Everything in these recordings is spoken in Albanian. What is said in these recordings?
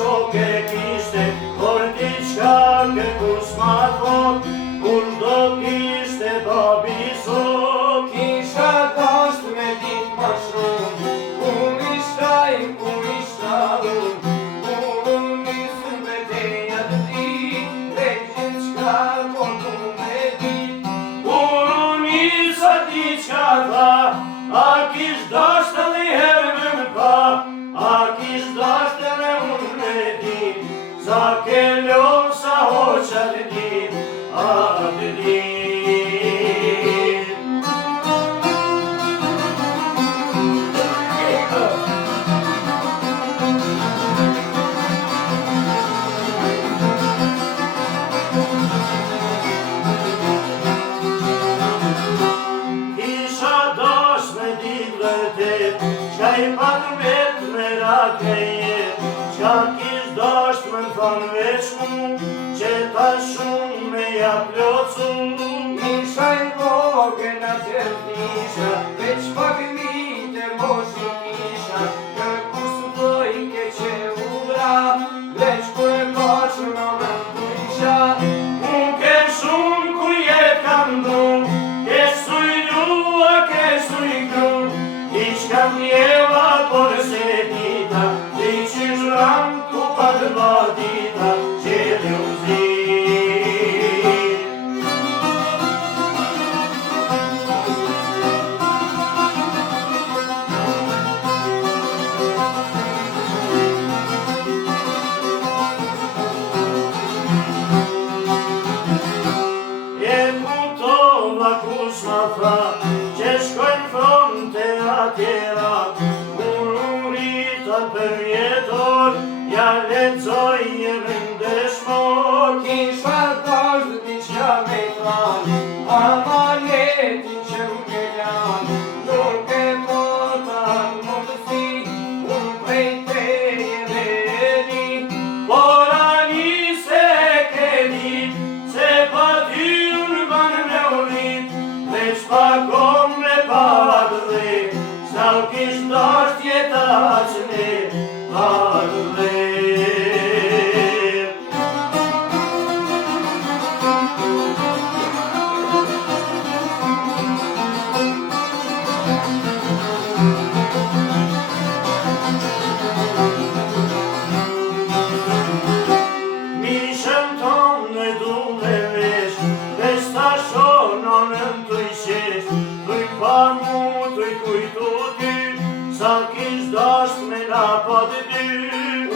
shoke kishte, por diçka kërkus ma thot, kur do kishte babi sot. Kisha dasht me dit ma shumë, unë isha unë, unë nisën beteja të dit, dhe gjithçka po du me dit. Kur unë nisa diçka tha, a kish dasht edhe herë me më pa, a kish dasht edhe unë me din, sa ke lon sa hoqa të din, a të din. Kisha dash me dit vërtet, qka I pat vet me rake jet, qka kish dash me thon veç mu, që ta shumë me ja plotsu. Isha I vogël atër nisha, veç pak vite mos I kisha, kërkus doj keqe ura, veç kur e pash në isha. Unë ke shumë ku jet kam du, ke suj lua, ke suj kru, iq kam jeva por se dita, ti qish ram ku pat badita, që ljuzit. Kush ma tha, që shkojnë fronte atjera, unë rritan për jetor, ja lexoj e rëndeshmor. Kisha dasht diçka me than, ama jetin që m'ke lan, nuk e pota më të si, unë prej teje dhe e di. Por ani se ke dit, se pa ty unë ban me urit, veç pakom me pak dhe, s'na u kish dasht jeta që ne pak dhe. Mishën tonë e du me vesh, veç ta shononën t'u I qesh, t'u I pa mu, t'u I kujtu ty, sa kish dasht me na pat dy.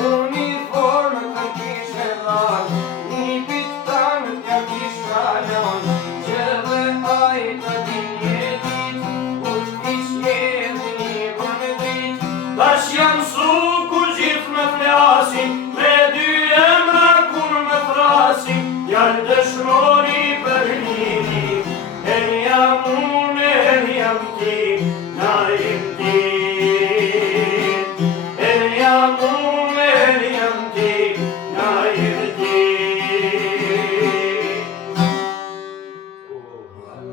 Uniformën të kishe dhan, një pitan t'ja kisha lan, që dhe hajt të din jetit, kush kish jetin I bën e dit. Tash jam su ku gjithë me flasin,